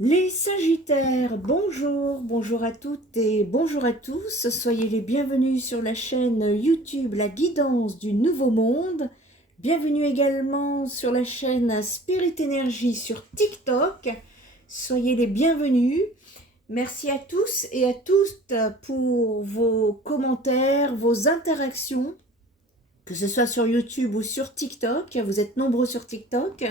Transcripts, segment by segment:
Les Sagittaires, bonjour, bonjour à toutes et bonjour à tous. Soyez les bienvenus sur la chaîne YouTube La Guidance du Nouveau Monde. Bienvenue également sur la chaîne Spirit Energy sur TikTok. Soyez les bienvenus. Merci à tous et à toutes pour vos commentaires, vos interactions, que ce soit sur YouTube ou sur TikTok. Vous êtes nombreux sur TikTok.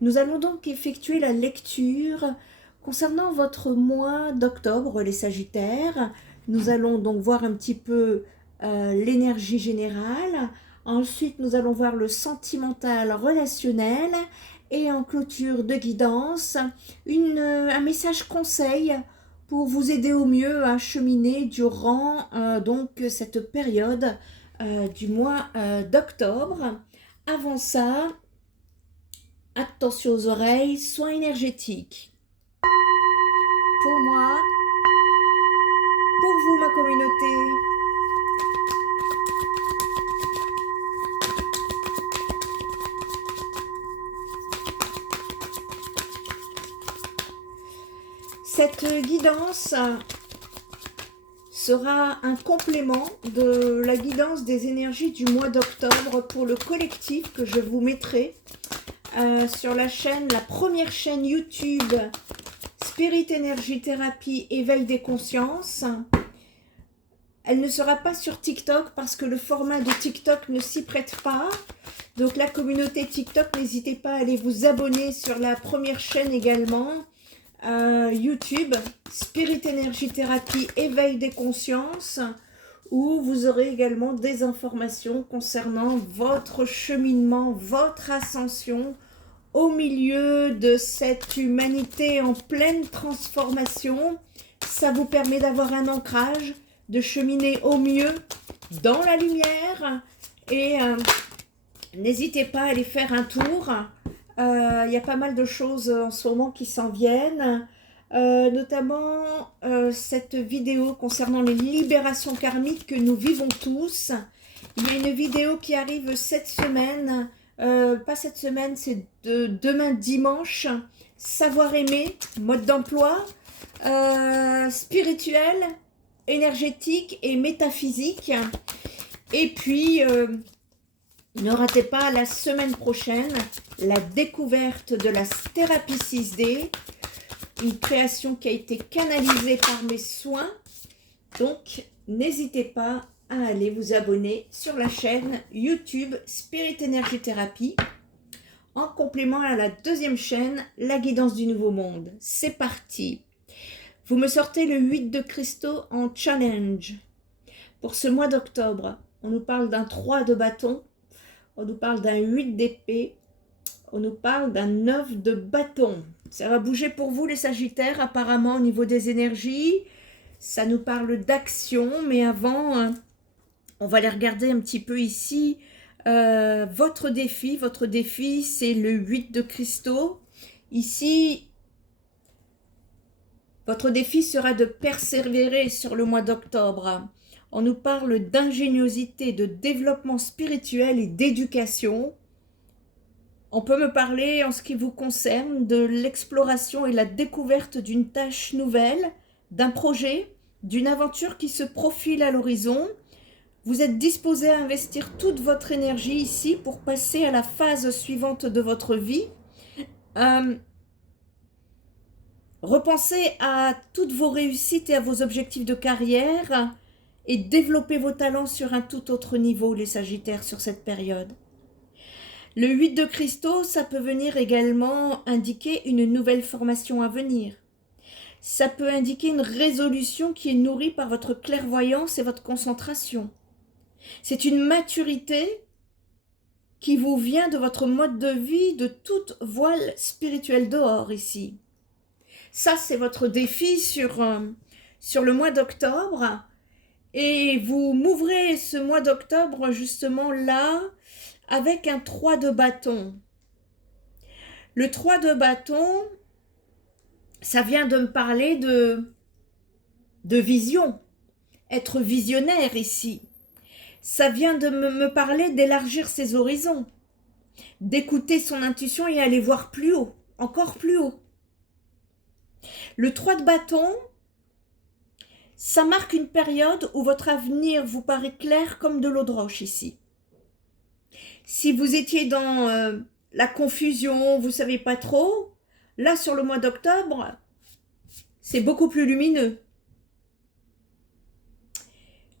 Nous allons donc effectuer la lecture concernant votre mois d'octobre, les Sagittaires. Nous allons donc voir un petit peu l'énergie générale. Ensuite, nous allons voir le sentimental relationnel. Et en clôture de guidance, un message conseil pour vous aider au mieux à cheminer durant donc cette période du mois d'octobre. Avant ça, attention aux oreilles, soins énergétiques. Pour moi, pour vous ma communauté. Cette guidance sera un complément de la guidance des énergies du mois d'octobre pour le collectif que je vous mettrai sur la chaîne, la première chaîne YouTube Spirit Energy Thérapie Éveil des consciences. Elle ne sera pas sur TikTok parce que le format de TikTok ne s'y prête pas. Donc la communauté TikTok, n'hésitez pas à aller vous abonner sur la première chaîne également. YouTube, Spirit Energy Thérapie Éveil des consciences, où vous aurez également des informations concernant votre cheminement, votre ascension au milieu de cette humanité en pleine transformation. Ça vous permet d'avoir un ancrage, de cheminer au mieux dans la lumière et n'hésitez pas à aller faire un tour. Il y a pas mal de choses en ce moment qui s'en viennent, notamment cette vidéo concernant les libérations karmiques que nous vivons tous. Il y a une vidéo qui arrive cette semaine, pas cette semaine, c'est demain dimanche, savoir aimer, mode d'emploi, spirituel, énergétique et métaphysique. Et puis, ne ratez pas la semaine prochaine la découverte de la thérapie 6D, une création qui a été canalisée par mes soins. Donc, n'hésitez pas à aller vous abonner sur la chaîne YouTube Spirit Energy Thérapie, en complément à la deuxième chaîne, La Guidance du Nouveau Monde. C'est parti. Vous me sortez le 8 de cristaux en challenge. Pour ce mois d'octobre, on nous parle d'un 3 de bâton, on nous parle d'un 8 d'épée, on nous parle d'un 9 de bâton. Ça va bouger pour vous les Sagittaires apparemment au niveau des énergies. Ça nous parle d'action, mais avant, on va aller regarder un petit peu ici votre défi. Votre défi, c'est le 8 de cristaux. Ici, votre défi sera de persévérer sur le mois d'octobre. On nous parle d'ingéniosité, de développement spirituel et d'éducation. On peut me parler, en ce qui vous concerne, de l'exploration et la découverte d'une tâche nouvelle, d'un projet, d'une aventure qui se profile à l'horizon. Vous êtes disposé à investir toute votre énergie ici pour passer à la phase suivante de votre vie. Repensez à toutes vos réussites et à vos objectifs de carrière et développez vos talents sur un tout autre niveau, les Sagittaires, sur cette période. Le 8 de cristaux, ça peut venir également indiquer une nouvelle formation à venir. Ça peut indiquer une résolution qui est nourrie par votre clairvoyance et votre concentration. C'est une maturité qui vous vient de votre mode de vie, de toute voile spirituelle dehors ici. Ça, c'est votre défi sur le mois d'octobre. Et vous m'ouvrez ce mois d'octobre justement là, avec un 3 de bâton. Le 3 de bâton, ça vient de me parler de vision, être visionnaire ici. Ça vient de me parler d'élargir ses horizons, d'écouter son intuition et aller voir plus haut, encore plus haut. Le 3 de bâton, ça marque une période où votre avenir vous paraît clair comme de l'eau de roche ici. Si vous étiez dans la confusion, vous ne savez pas trop, là sur le mois d'octobre, c'est beaucoup plus lumineux.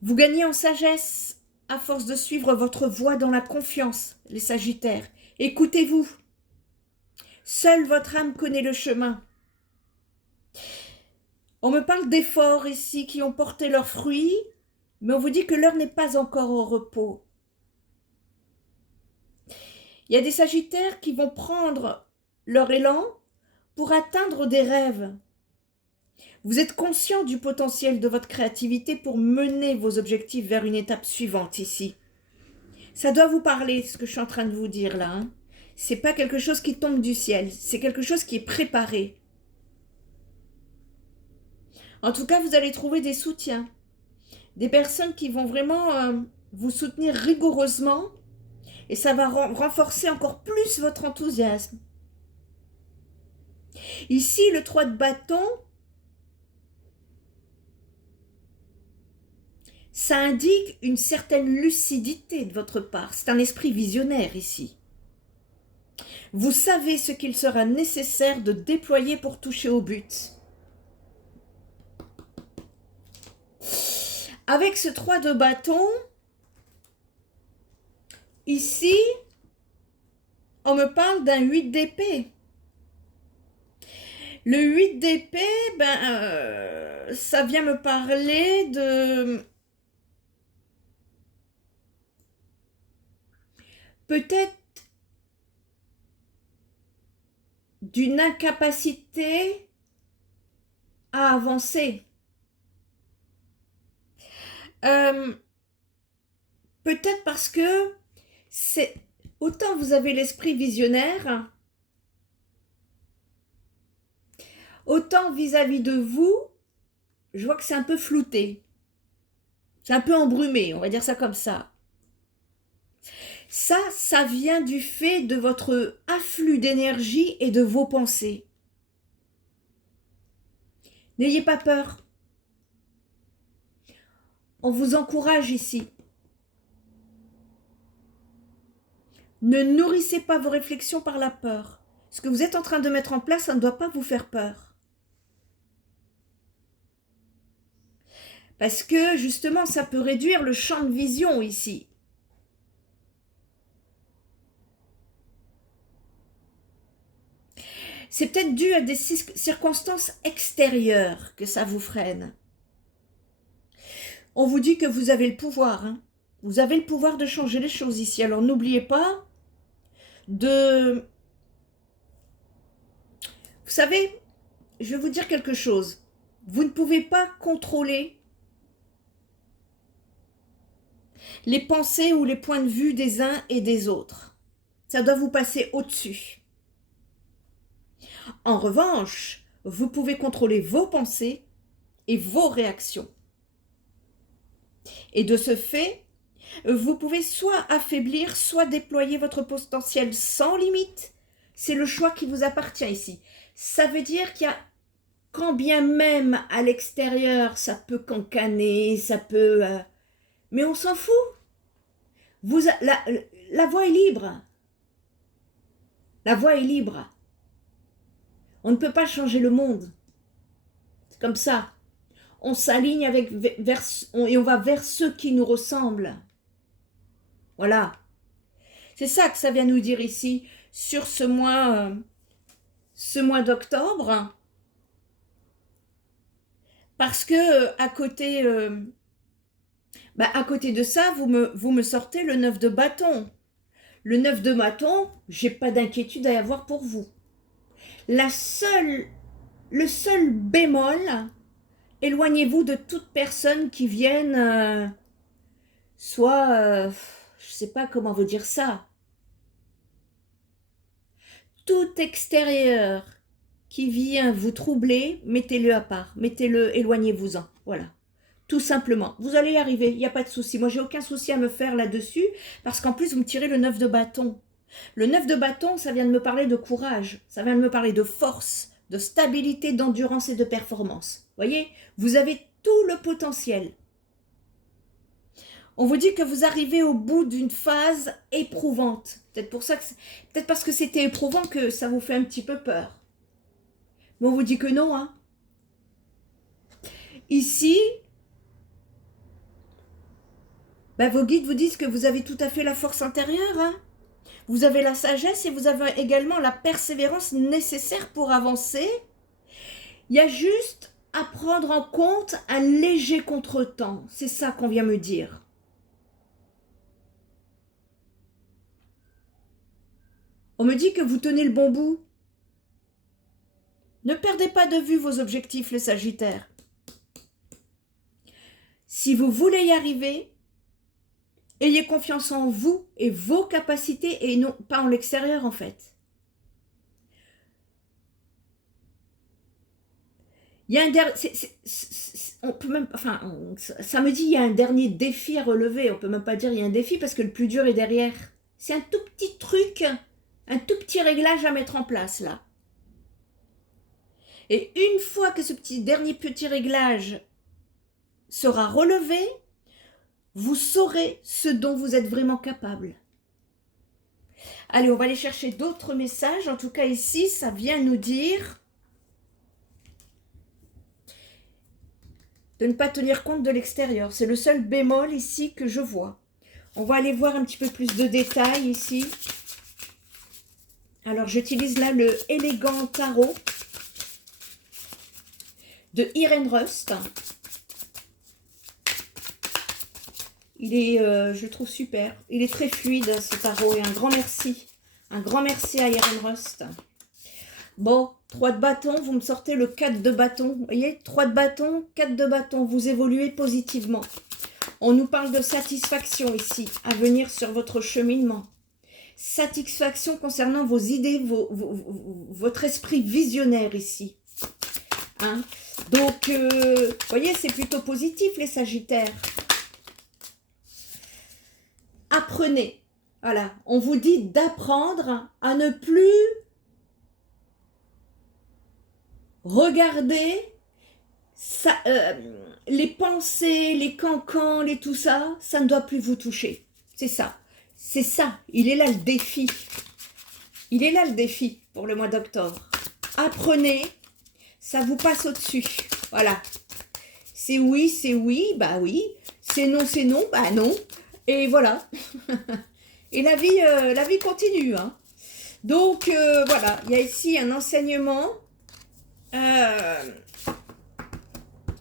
Vous gagnez en sagesse à force de suivre votre voie dans la confiance, les Sagittaires. Écoutez-vous. Seule votre âme connaît le chemin. On me parle d'efforts ici qui ont porté leurs fruits, mais on vous dit que l'heure n'est pas encore au repos. Il y a des Sagittaires qui vont prendre leur élan pour atteindre des rêves. Vous êtes conscient du potentiel de votre créativité pour mener vos objectifs vers une étape suivante ici. Ça doit vous parler, ce que je suis en train de vous dire là. Hein. C'est pas quelque chose qui tombe du ciel, c'est quelque chose qui est préparé. En tout cas, vous allez trouver des soutiens, des personnes qui vont vraiment vous soutenir rigoureusement et ça va renforcer encore plus votre enthousiasme. Ici, le 3 de bâton, ça indique une certaine lucidité de votre part. C'est un esprit visionnaire ici. Vous savez ce qu'il sera nécessaire de déployer pour toucher au but. Avec ce 3 de bâton, ici, on me parle d'un 8 d'épée. Le 8 d'épée, ça vient me parler de... peut-être d'une incapacité à avancer. Peut-être parce que c'est autant vous avez l'esprit visionnaire, autant vis-à-vis de vous, je vois que c'est un peu flouté. C'est un peu embrumé, on va dire ça comme ça. Ça vient du fait de votre afflux d'énergie et de vos pensées. N'ayez pas peur. On vous encourage ici. Ne nourrissez pas vos réflexions par la peur. Ce que vous êtes en train de mettre en place, ça ne doit pas vous faire peur. Parce que justement, ça peut réduire le champ de vision ici. C'est peut-être dû à des circonstances extérieures que ça vous freine. On vous dit que vous avez le pouvoir. Hein. Vous avez le pouvoir de changer les choses ici. Alors n'oubliez pas de... Vous savez, je vais vous dire quelque chose. Vous ne pouvez pas contrôler les pensées ou les points de vue des uns et des autres. Ça doit vous passer au-dessus. En revanche, vous pouvez contrôler vos pensées et vos réactions. Et de ce fait, vous pouvez soit affaiblir, soit déployer votre potentiel sans limite. C'est le choix qui vous appartient ici. Ça veut dire qu'il y a, quand bien même à l'extérieur, ça peut cancaner, ça peut... mais on s'en fout. La voie est libre. La voie est libre. On ne peut pas changer le monde. C'est comme ça. On s'aligne et on va vers ceux qui nous ressemblent. Voilà. C'est ça que ça vient nous dire ici sur ce mois d'octobre. Parce que à côté de ça, vous me sortez le 9 de bâton. Le 9 de bâton, j'ai pas d'inquiétude à y avoir pour vous. Le seul bémol, éloignez-vous de toute personne qui vienne, je sais pas comment vous dire ça. Tout extérieur qui vient vous troubler, mettez-le à part, éloignez-vous-en, voilà. Tout simplement, vous allez y arriver, il n'y a pas de souci. Moi, j'ai aucun souci à me faire là-dessus, parce qu'en plus, vous me tirez le 9 de bâton. Le 9 de bâton, ça vient de me parler de courage, ça vient de me parler de force, de stabilité, d'endurance et de performance. Voyez, vous avez tout le potentiel. On vous dit que vous arrivez au bout d'une phase éprouvante. Peut-être parce que c'était éprouvant que ça vous fait un petit peu peur. Mais on vous dit que non, hein. Ici, vos guides vous disent que vous avez tout à fait la force intérieure, hein. Vous avez la sagesse et vous avez également la persévérance nécessaire pour avancer. Il y a juste à prendre en compte un léger contretemps. C'est ça qu'on vient me dire. On me dit que vous tenez le bon bout. Ne perdez pas de vue vos objectifs, les Sagittaires. Si vous voulez y arriver, ayez confiance en vous et vos capacités et non pas en l'extérieur en fait. Il y a on peut même, enfin, ça me dit il y a un dernier défi à relever. On peut même pas dire il y a un défi parce que le plus dur est derrière. C'est un tout petit truc, un tout petit réglage à mettre en place là. Et une fois que ce dernier petit réglage sera relevé, vous saurez ce dont vous êtes vraiment capable. Allez, on va aller chercher d'autres messages. En tout cas, ici, ça vient nous dire de ne pas tenir compte de l'extérieur. C'est le seul bémol ici que je vois. On va aller voir un petit peu plus de détails ici. Alors, j'utilise là le Élégant Tarot de Irene Rust. Il est, je le trouve super. Il est très fluide, ce tarot. Et un grand merci. Un grand merci à Irene Rust. Bon, 3 de bâton, vous me sortez le 4 de bâton. Vous voyez, 3 de bâton, 4 de bâton. Vous évoluez positivement. On nous parle de satisfaction ici, à venir sur votre cheminement. Satisfaction concernant vos idées, votre esprit visionnaire ici. Hein? Donc, vous voyez, c'est plutôt positif les Sagittaires. Apprenez. Voilà, on vous dit d'apprendre à ne plus regarder ça, les pensées, les cancans, les tout ça, ça ne doit plus vous toucher. C'est ça. C'est ça. Il est là le défi. Il est là le défi pour le mois d'octobre. Apprenez, ça vous passe au-dessus. Voilà. C'est oui, bah oui. C'est non, bah non. Et voilà. Et la vie continue. Hein. Donc, voilà. Il y a ici un enseignement.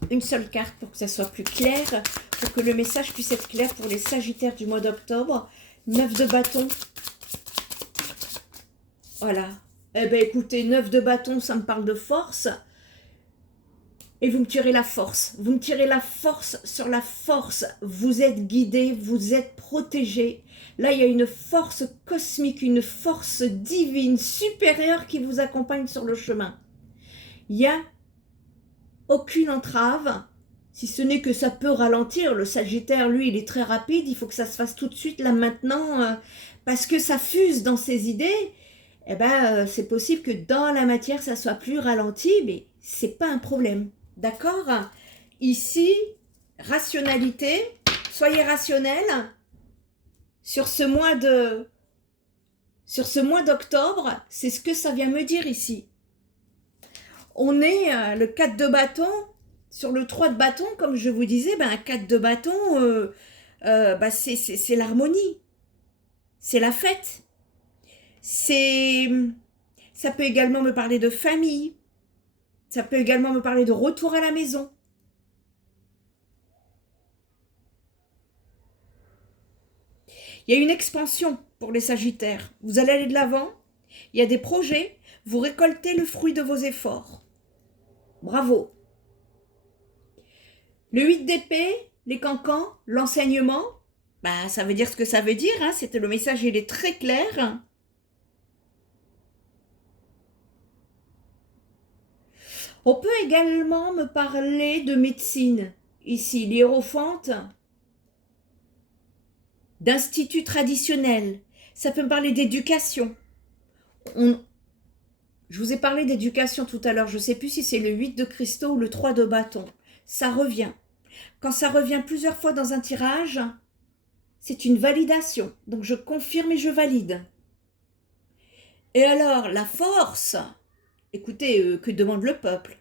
Une seule carte pour que ça soit plus clair. Pour que le message puisse être clair pour les Sagittaires du mois d'octobre. 9 de bâton. Voilà. Eh bien, écoutez, 9 de bâton, ça me parle de force. Et vous me tirez la force. Vous me tirez la force sur la force. Vous êtes guidé, vous êtes protégé. Là, il y a une force cosmique, une force divine, supérieure qui vous accompagne sur le chemin. Il n'y a aucune entrave, si ce n'est que ça peut ralentir. Le Sagittaire, lui, il est très rapide. Il faut que ça se fasse tout de suite, là, maintenant, parce que ça fuse dans ses idées. Eh ben, c'est possible que dans la matière, ça soit plus ralenti, mais c'est pas un problème. D'accord? Ici, rationalité, soyez rationnel sur ce mois d'octobre, c'est ce que ça vient me dire ici. On est le 4 de bâton, sur le 3 de bâton, comme je vous disais, un 4 de bâton, c'est l'harmonie, c'est la fête. Ça peut également me parler de famille. Ça peut également me parler de retour à la maison. Il y a une expansion pour les Sagittaires. Vous allez aller de l'avant. Il y a des projets. Vous récoltez le fruit de vos efforts. Bravo. Le 8 d'épée, les cancans, l'enseignement. Ça veut dire ce que ça veut dire. Hein. C'était le message, il est très clair. On peut également me parler de médecine, ici, l'hiérophante, d'institut traditionnel. Ça peut me parler d'éducation. Je vous ai parlé d'éducation tout à l'heure. Je ne sais plus si c'est le 8 de cristaux ou le 3 de bâton. Ça revient. Quand ça revient plusieurs fois dans un tirage, c'est une validation. Donc je confirme et je valide. Et alors, la force, écoutez, que demande le peuple?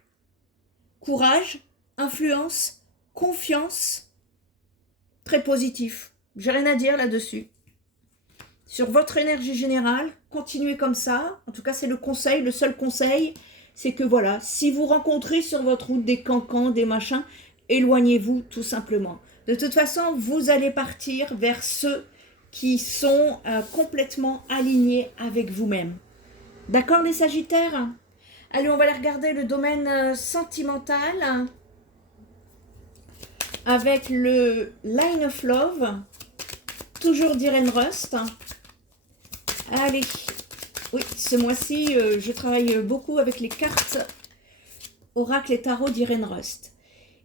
Courage, influence, confiance, très positif. J'ai rien à dire là-dessus. Sur votre énergie générale, continuez comme ça. En tout cas, c'est le conseil, le seul conseil, c'est que voilà, si vous rencontrez sur votre route des cancans, des machins, éloignez-vous tout simplement. De toute façon, vous allez partir vers ceux qui sont complètement alignés avec vous-même. D'accord les Sagittaires? Allez, on va aller regarder le domaine sentimental avec le Line of Love, toujours d'Irene Rust. Allez, oui, ce mois-ci, je travaille beaucoup avec les cartes Oracle et Tarot d'Irene Rust.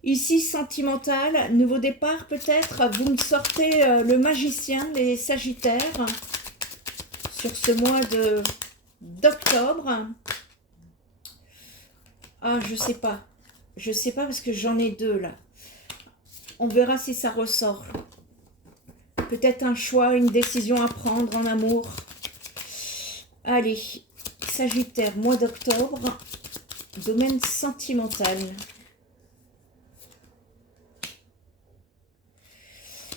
Ici, sentimental, nouveau départ peut-être, vous me sortez le magicien, les Sagittaires, sur ce mois d'octobre. Ah, je sais pas. Je sais pas parce que j'en ai deux là. On verra si ça ressort. Peut-être un choix, une décision à prendre en amour. Allez, Sagittaire, mois d'octobre, domaine sentimental.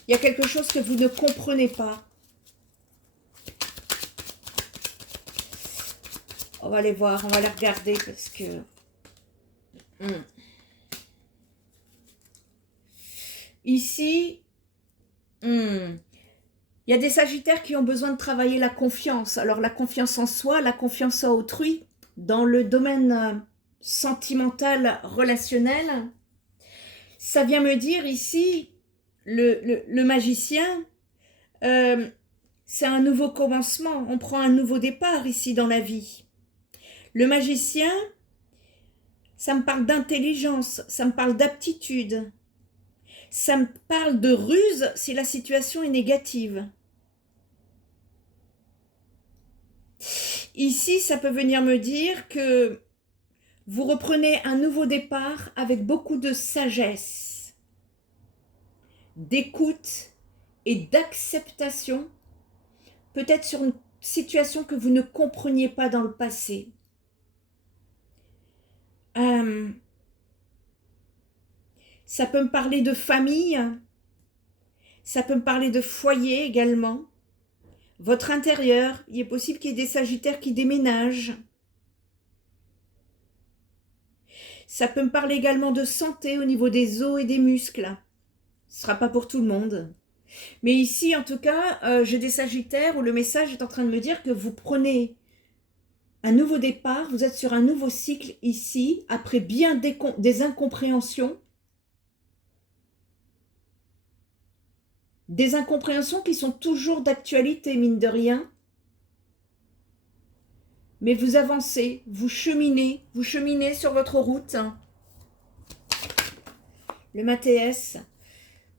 Il y a quelque chose que vous ne comprenez pas. On va aller voir, on va les regarder parce que... Ici, il y a des Sagittaires qui ont besoin de travailler la confiance. Alors la confiance en soi, la confiance en autrui, dans le domaine sentimental, relationnel, ça vient me dire ici, le magicien, c'est un nouveau commencement, on prend un nouveau départ ici dans la vie. Le magicien, ça me parle d'intelligence, ça me parle d'aptitude, ça me parle de ruse si la situation est négative. Ici, ça peut venir me dire que vous reprenez un nouveau départ avec beaucoup de sagesse, d'écoute et d'acceptation, peut-être sur une situation que vous ne compreniez pas dans le passé. Ça peut me parler de famille, ça peut me parler de foyer également. Votre intérieur, il est possible qu'il y ait des Sagittaires qui déménagent. Ça peut me parler également de santé au niveau des os et des muscles. Ce ne sera pas pour tout le monde. Mais ici, en tout cas, j'ai des Sagittaires où le message est en train de me dire que vous prenez un nouveau départ, vous êtes sur un nouveau cycle ici, après bien des incompréhensions. Des incompréhensions qui sont toujours d'actualité, mine de rien. Mais vous avancez, vous cheminez sur votre route. Le Mathéès.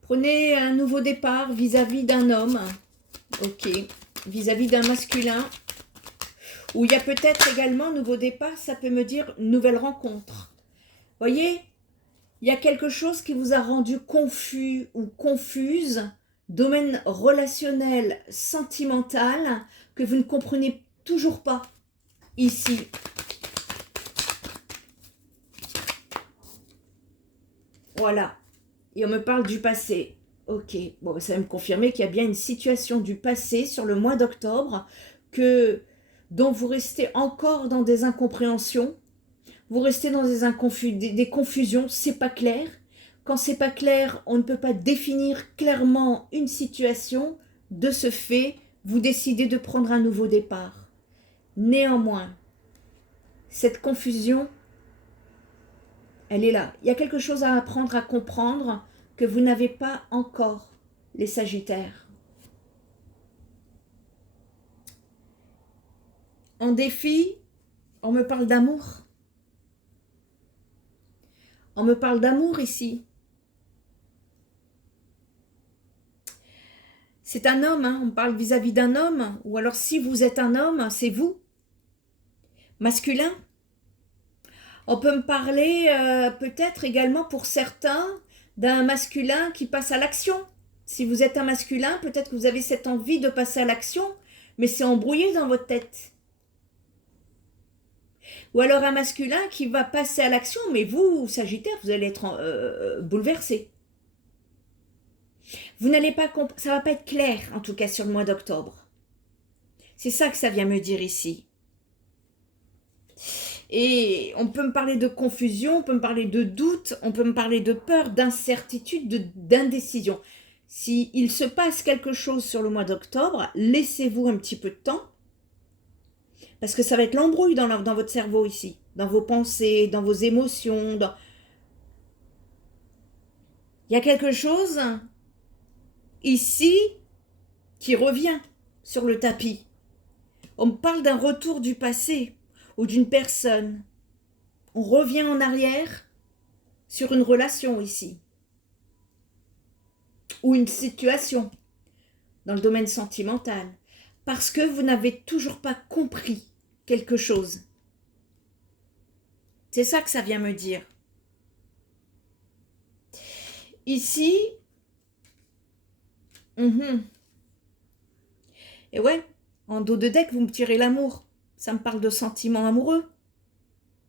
Prenez un nouveau départ vis-à-vis d'un homme. Ok. Vis-à-vis d'un masculin. Ou il y a peut-être également, nouveau départ, ça peut me dire nouvelle rencontre. Voyez, il y a quelque chose qui vous a rendu confus ou confuse, domaine relationnel, sentimental, que vous ne comprenez toujours pas ici. Voilà. Et on me parle du passé. Ok. Bon, ça va me confirmer qu'il y a bien une situation du passé sur le mois d'octobre dont vous restez encore dans des incompréhensions. Vous restez dans des confusions. C'est pas clair. Quand c'est pas clair, on ne peut pas définir clairement une situation. De ce fait, vous décidez de prendre un nouveau départ. Néanmoins, cette confusion, elle est là. Il y a quelque chose à apprendre, à comprendre que vous n'avez pas encore, les Sagittaires. En défi, on me parle d'amour. On me parle d'amour ici. C'est un homme, hein, on parle vis-à-vis d'un homme. Ou alors si vous êtes un homme, c'est vous. masculin. On peut me parler peut-être également pour certains d'un masculin qui passe à l'action. Si vous êtes un masculin, peut-être que vous avez cette envie de passer à l'action, mais c'est embrouillé dans votre tête. Ou alors un masculin qui va passer à l'action, mais vous, Sagittaire, vous allez être bouleversé. Vous n'allez pas ça va pas être clair, en tout cas sur le mois d'octobre. C'est ça que ça vient me dire ici. Et on peut me parler de confusion, on peut me parler de doute, on peut me parler de peur, d'incertitude, d'indécision. S'il se passe quelque chose sur le mois d'octobre, laissez-vous un petit peu de temps, parce que ça va être l'embrouille dans votre cerveau ici, dans vos pensées, dans vos émotions. Il y a quelque chose ici qui revient sur le tapis. On me parle d'un retour du passé ou d'une personne. On revient en arrière sur une relation ici. Ou une situation dans le domaine sentimental. Parce que vous n'avez toujours pas compris quelque chose. C'est ça que ça vient me dire. Ici, et ouais, en dos de deck, vous me tirez l'amour. Ça me parle de sentiments amoureux,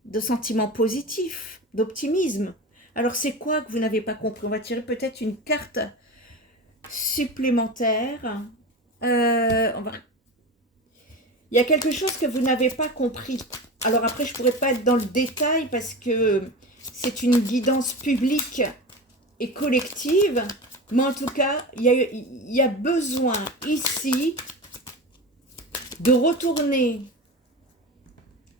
de sentiments positifs, d'optimisme. Alors c'est quoi que vous n'avez pas compris? On va tirer peut-être une carte supplémentaire. Il y a quelque chose que vous n'avez pas compris. Alors après, je ne pourrais pas être dans le détail parce que c'est une guidance publique et collective. Mais en tout cas, il y a besoin ici de retourner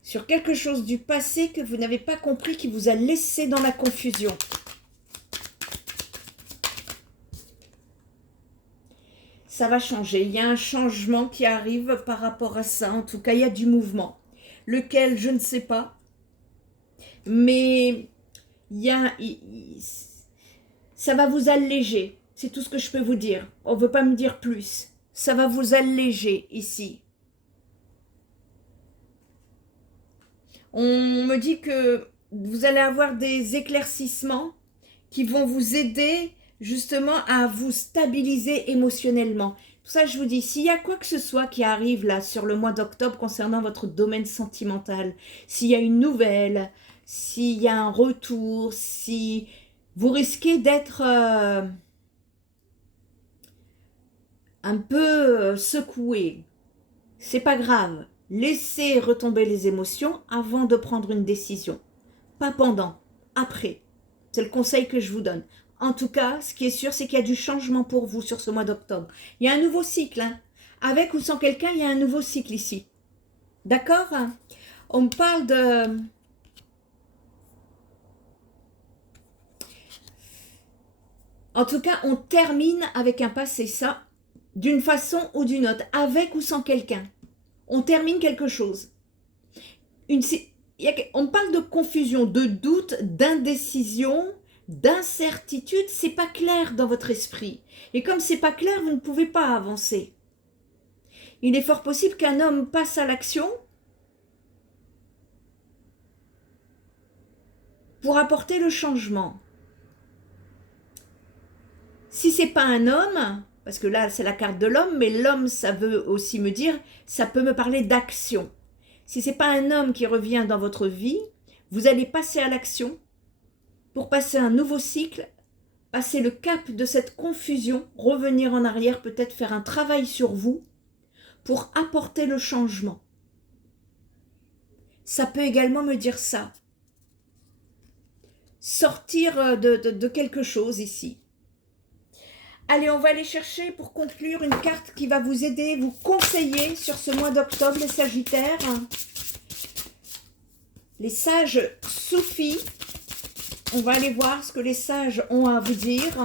sur quelque chose du passé que vous n'avez pas compris, qui vous a laissé dans la confusion. Ça va changer. Il y a un changement qui arrive par rapport à ça. En tout cas, il y a du mouvement. Lequel, je ne sais pas. Mais ça va vous alléger. C'est tout ce que je peux vous dire. On ne veut pas me dire plus. Ça va vous alléger ici. On me dit que vous allez avoir des éclaircissements qui vont vous aider justement à vous stabiliser émotionnellement. Pour ça, je vous dis, s'il y a quoi que ce soit qui arrive là sur le mois d'octobre concernant votre domaine sentimental, s'il y a une nouvelle, s'il y a un retour, si vous risquez d'être un peu secoué, c'est pas grave. Laissez retomber les émotions avant de prendre une décision. Pas pendant, après. C'est le conseil que je vous donne. En tout cas, ce qui est sûr, c'est qu'il y a du changement pour vous sur ce mois d'octobre. Il y a un nouveau cycle. Hein. Avec ou sans quelqu'un, il y a un nouveau cycle ici. D'accord? On me parle de... En tout cas, on termine avec un passé, ça, d'une façon ou d'une autre, avec ou sans quelqu'un. On termine quelque chose. On me parle de confusion, de doute, d'indécision, d'incertitude. C'est pas clair dans votre esprit. Et comme c'est pas clair, vous ne pouvez pas avancer. Il est fort possible qu'un homme passe à l'action pour apporter le changement. Si c'est pas un homme, parce que là c'est la carte de l'homme, mais l'homme ça veut aussi me dire, ça peut me parler d'action. Si c'est pas un homme qui revient dans votre vie, vous allez passer à l'action pour passer un nouveau cycle, passer le cap de cette confusion, revenir en arrière, peut-être faire un travail sur vous pour apporter le changement. Ça peut également me dire ça. Sortir de quelque chose ici. Allez, on va aller chercher pour conclure une carte qui va vous aider, vous conseiller sur ce mois d'octobre, les Sagittaires. Les sages soufis. On va aller voir ce que les sages ont à vous dire.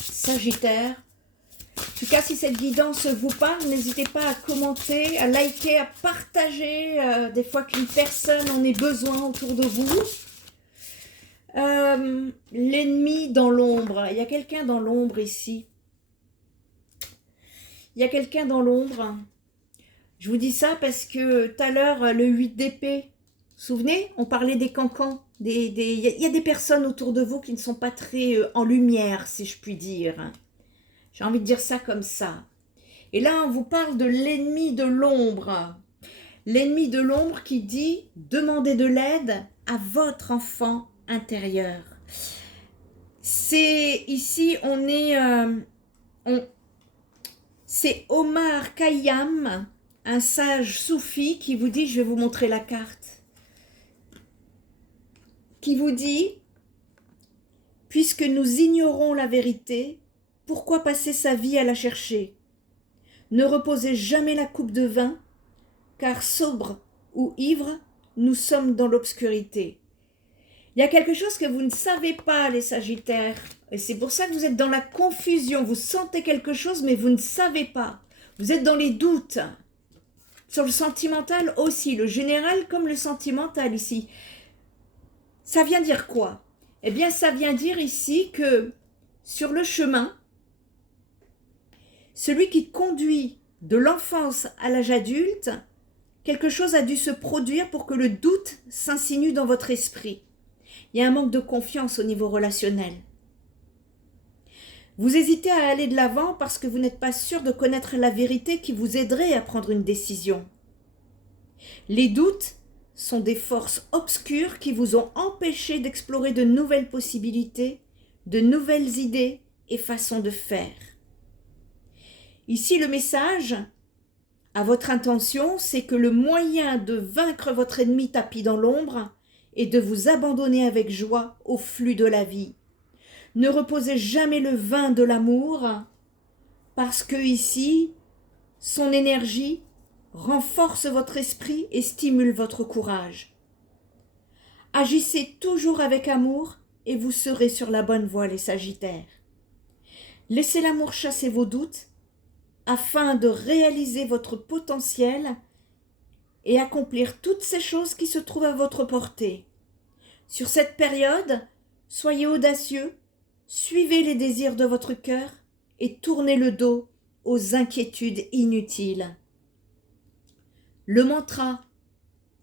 Sagittaire. En tout cas, si cette guidance vous parle, n'hésitez pas à commenter, à liker, à partager. Des fois qu'une personne en ait besoin autour de vous. L'ennemi dans l'ombre. Il y a quelqu'un dans l'ombre ici. Il y a quelqu'un dans l'ombre. Je vous dis ça parce que tout à l'heure, le 8 d'épée, vous vous souvenez, on parlait des cancans. Il y a des personnes autour de vous qui ne sont pas très en lumière, si je puis dire. J'ai envie de dire ça comme ça. Et là, on vous parle de l'ennemi de l'ombre. L'ennemi de l'ombre qui dit « Demandez de l'aide à votre enfant intérieur ». C'est ici, c'est Omar Khayyam, un sage soufi qui vous dit, je vais vous montrer la carte, qui vous dit, puisque nous ignorons la vérité, pourquoi passer sa vie à la chercher? Ne reposez jamais la coupe de vin, car sobre ou ivre, nous sommes dans l'obscurité. Il y a quelque chose que vous ne savez pas, les Sagittaires, et c'est pour ça que vous êtes dans la confusion. Vous sentez quelque chose, mais vous ne savez pas. Vous êtes dans les doutes. Sur le sentimental aussi, le général comme le sentimental ici. Ça vient dire quoi? Eh bien, ça vient dire ici que sur le chemin, celui qui conduit de l'enfance à l'âge adulte, quelque chose a dû se produire pour que le doute s'insinue dans votre esprit. Il y a un manque de confiance au niveau relationnel. Vous hésitez à aller de l'avant parce que vous n'êtes pas sûr de connaître la vérité qui vous aiderait à prendre une décision. Les doutes sont des forces obscures qui vous ont empêché d'explorer de nouvelles possibilités, de nouvelles idées et façons de faire. Ici, le message à votre intention, c'est que le moyen de vaincre votre ennemi tapi dans l'ombre est de vous abandonner avec joie au flux de la vie. Ne reposez jamais le vin de l'amour, parce que ici, son énergie renforce votre esprit et stimule votre courage. Agissez toujours avec amour et vous serez sur la bonne voie, les Sagittaires. Laissez l'amour chasser vos doutes afin de réaliser votre potentiel et accomplir toutes ces choses qui se trouvent à votre portée. Sur cette période, soyez audacieux, suivez les désirs de votre cœur et tournez le dos aux inquiétudes inutiles. Le mantra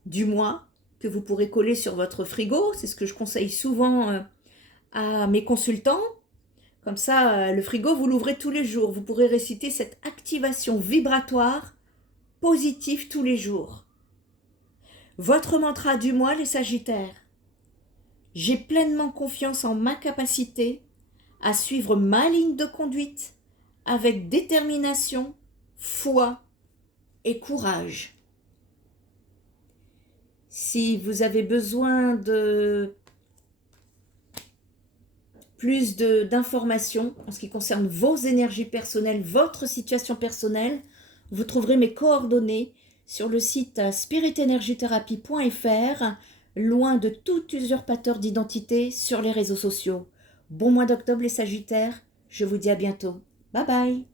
du mois que vous pourrez coller sur votre frigo, c'est ce que je conseille souvent à mes consultants. Comme ça, le frigo, vous l'ouvrez tous les jours. Vous pourrez réciter cette activation vibratoire positive tous les jours. Votre mantra du mois, les Sagittaires. J'ai pleinement confiance en ma capacité à suivre ma ligne de conduite avec détermination, foi et courage. Si vous avez besoin de plus d'informations en ce qui concerne vos énergies personnelles, votre situation personnelle, vous trouverez mes coordonnées sur le site spiritenergithérapie.fr, loin de tout usurpateur d'identité sur les réseaux sociaux. Bon mois d'octobre les Sagittaires, je vous dis à bientôt. Bye bye.